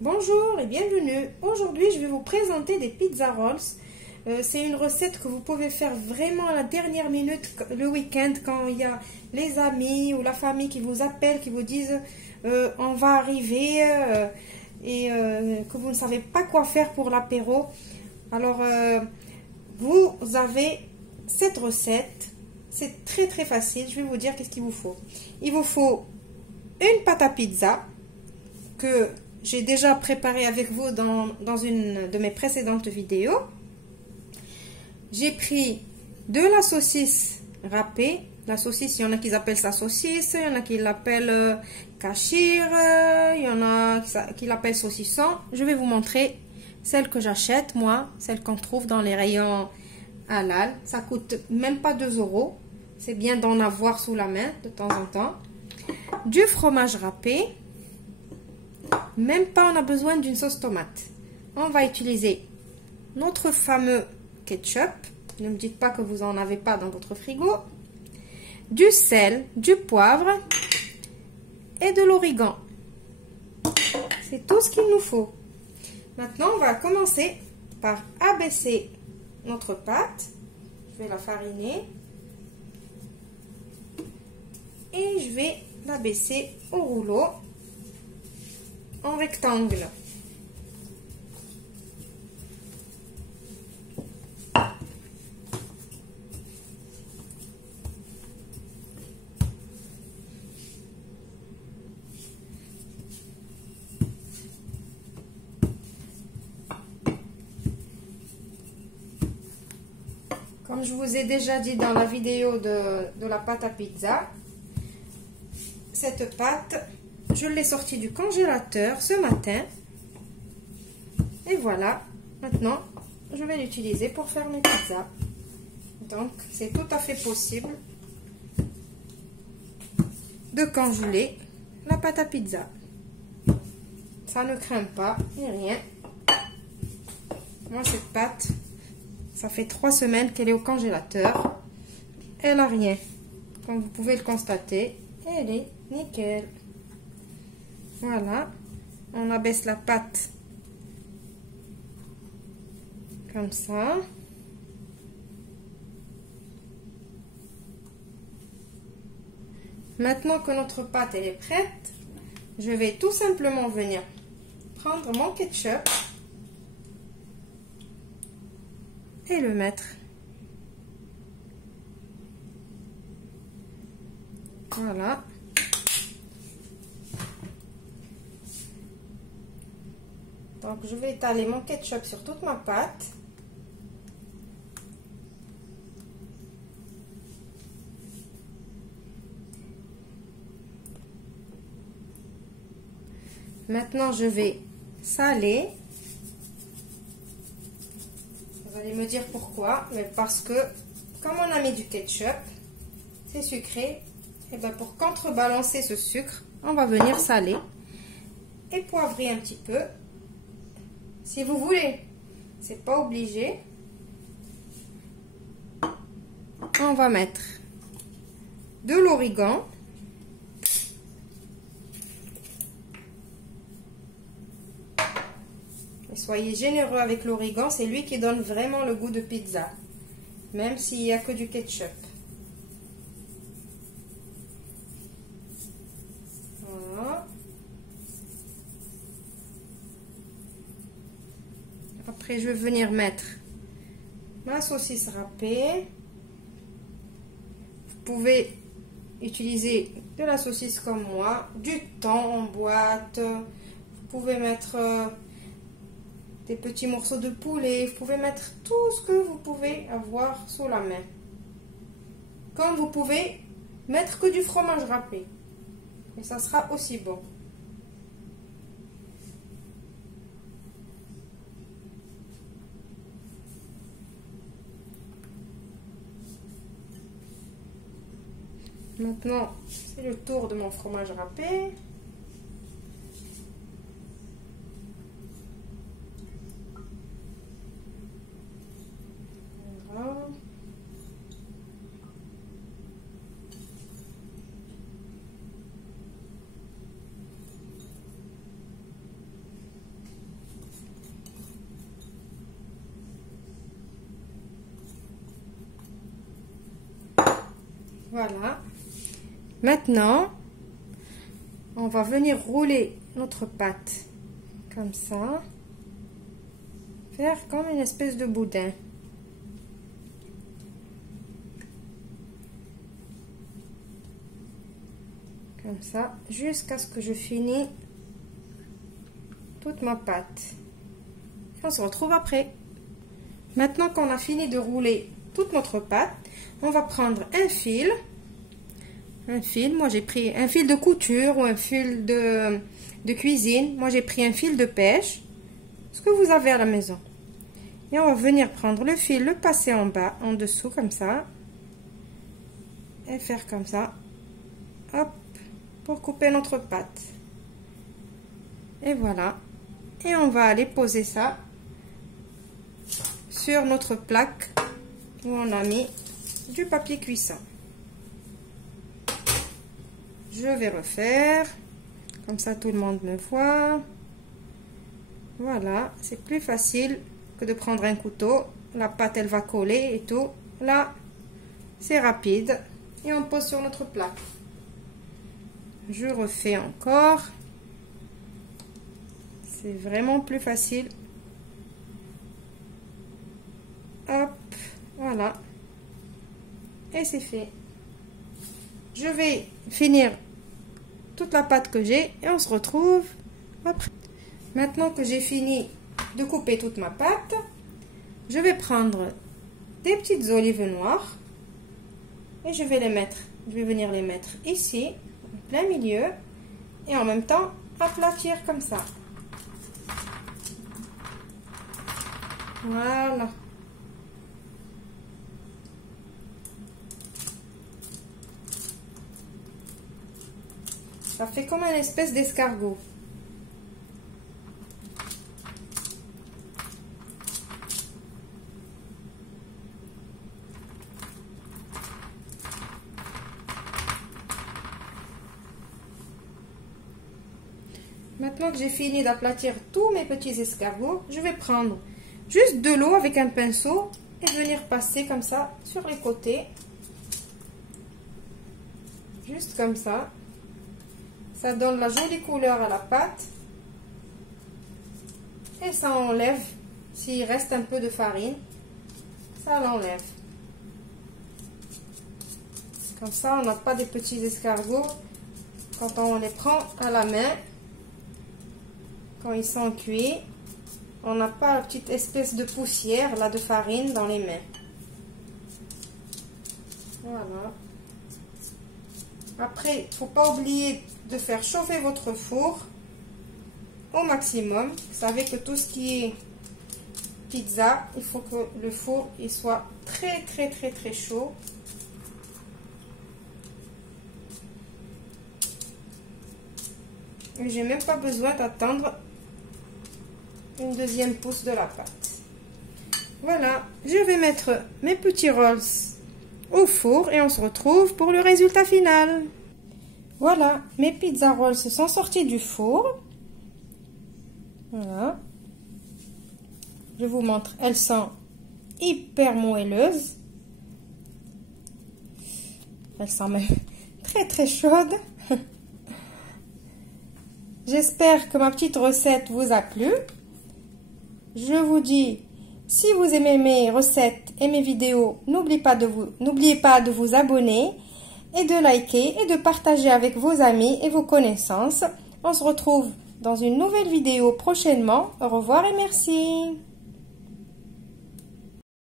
Bonjour et bienvenue. Aujourd'hui, je vais vous présenter des pizza rolls. C'est une recette que vous pouvez faire vraiment à la dernière minute le week-end quand il y a les amis ou la famille qui vous appellent, qui vous disent on va arriver et que vous ne savez pas quoi faire pour l'apéro. Alors, vous avez cette recette. C'est très facile. Je vais vous dire qu'est-ce qu'il vous faut. Il vous faut une pâte à pizza que j'ai déjà préparée avec vous dans une de mes précédentes vidéos. J'ai pris de la saucisse râpée. La saucisse, il y en a qui appellent ça saucisse, il y en a qui l'appellent kachir, il y en a qui l'appellent saucisson. Je vais vous montrer celle que j'achète, moi, celle qu'on trouve dans les rayons halal. Ça coûte même pas 2 €. C'est bien d'en avoir sous la main de temps en temps. Du fromage râpé. Même pas on a besoin d'une sauce tomate. On va utiliser notre fameux ketchup. Ne me dites pas que vous en avez pas dans votre frigo. Du sel, du poivre et de l'origan. C'est tout ce qu'il nous faut. Maintenant, on va commencer par abaisser notre pâte. Je vais la fariner. Et je vais l'abaisser au rouleau en rectangle. Comme je vous ai déjà dit dans la vidéo de la pâte à pizza, cette pâte, je l'ai sortie du congélateur ce matin. Et voilà, maintenant, je vais l'utiliser pour faire mes pizzas. Donc, c'est tout à fait possible de congeler la pâte à pizza. Ça ne craint pas, ni rien. Moi, cette pâte, ça fait 3 semaines qu'elle est au congélateur. Elle n'a rien. Comme vous pouvez le constater, elle est nickel. Voilà. On abaisse la pâte comme ça. Maintenant que notre pâte elle est prête, je vais tout simplement venir prendre mon ketchup et le mettre. Voilà. Donc je vais étaler mon ketchup sur toute ma pâte. Maintenant je vais saler. Vous allez me dire pourquoi, mais parce que comme on a mis du ketchup, c'est sucré, et bien pour contrebalancer ce sucre, on va venir saler et poivrer un petit peu. Si vous voulez, c'est pas obligé. On va mettre de l'origan. Soyez généreux avec l'origan, c'est lui qui donne vraiment le goût de pizza, même s'il n'y a que du ketchup. Voilà. Après, je vais venir mettre ma saucisse râpée. Vous pouvez utiliser de la saucisse comme moi, du thon en boîte. Vous pouvez mettre des petits morceaux de poulet, vous pouvez mettre tout ce que vous pouvez avoir sous la main. Comme vous pouvez mettre que du fromage râpé. Et ça sera aussi bon. Maintenant, c'est le tour de mon fromage râpé. Voilà. Voilà. Maintenant, on va venir rouler notre pâte comme ça. Faire comme une espèce de boudin. Comme ça, jusqu'à ce que je finis toute ma pâte. Et on se retrouve après. Maintenant qu'on a fini de rouler toute notre pâte, on va prendre un fil. Moi j'ai pris un fil de couture ou un fil de cuisine. Moi j'ai pris un fil de pêche, ce que vous avez à la maison. Et on va venir prendre le fil, le passer en bas, en dessous comme ça. Et faire comme ça. Hop, pour couper notre pâte. Et voilà. Et on va aller poser ça sur notre plaque où on a mis du papier cuisson. Je vais refaire. Comme ça tout le monde me voit. Voilà, c'est plus facile que de prendre un couteau. La pâte elle va coller et tout. Là, c'est rapide. Et on pose sur notre plaque. Je refais encore. C'est vraiment plus facile. Hop, voilà. Et c'est fait. Je vais finir toute la pâte que j'ai et on se retrouve après. Maintenant que j'ai fini de couper toute ma pâte, je vais prendre des petites olives noires et je vais venir les mettre ici, en plein milieu, et en même temps aplatir comme ça. Voilà. Ça fait comme une espèce d'escargot. Maintenant que j'ai fini d'aplatir tous mes petits escargots, je vais prendre juste de l'eau avec un pinceau et venir passer comme ça sur les côtés. Juste comme ça. Ça donne la jolie couleur à la pâte. Et ça enlève, s'il reste un peu de farine, ça l'enlève. Comme ça, on n'a pas des petits escargots quand on les prend à la main. Quand ils sont cuits, on n'a pas la petite espèce de poussière là de farine dans les mains. Voilà. Après, il ne faut pas oublier de faire chauffer votre four au maximum. Vous savez que tout ce qui est pizza, il faut que le four il soit très chaud. Et j'ai même pas besoin d'attendre une deuxième pousse de la pâte. Voilà, je vais mettre mes petits rolls au four et on se retrouve pour le résultat final. Voilà, mes pizza rolls sont sortis du four. Voilà. Je vous montre, elles sont hyper moelleuses. Elles sont même très chaudes. J'espère que ma petite recette vous a plu. Je vous dis, si vous aimez mes recettes et mes vidéos, n'oubliez pas de vous abonner et de liker et de partager avec vos amis et vos connaissances. On se retrouve dans une nouvelle vidéo prochainement. Au revoir et merci.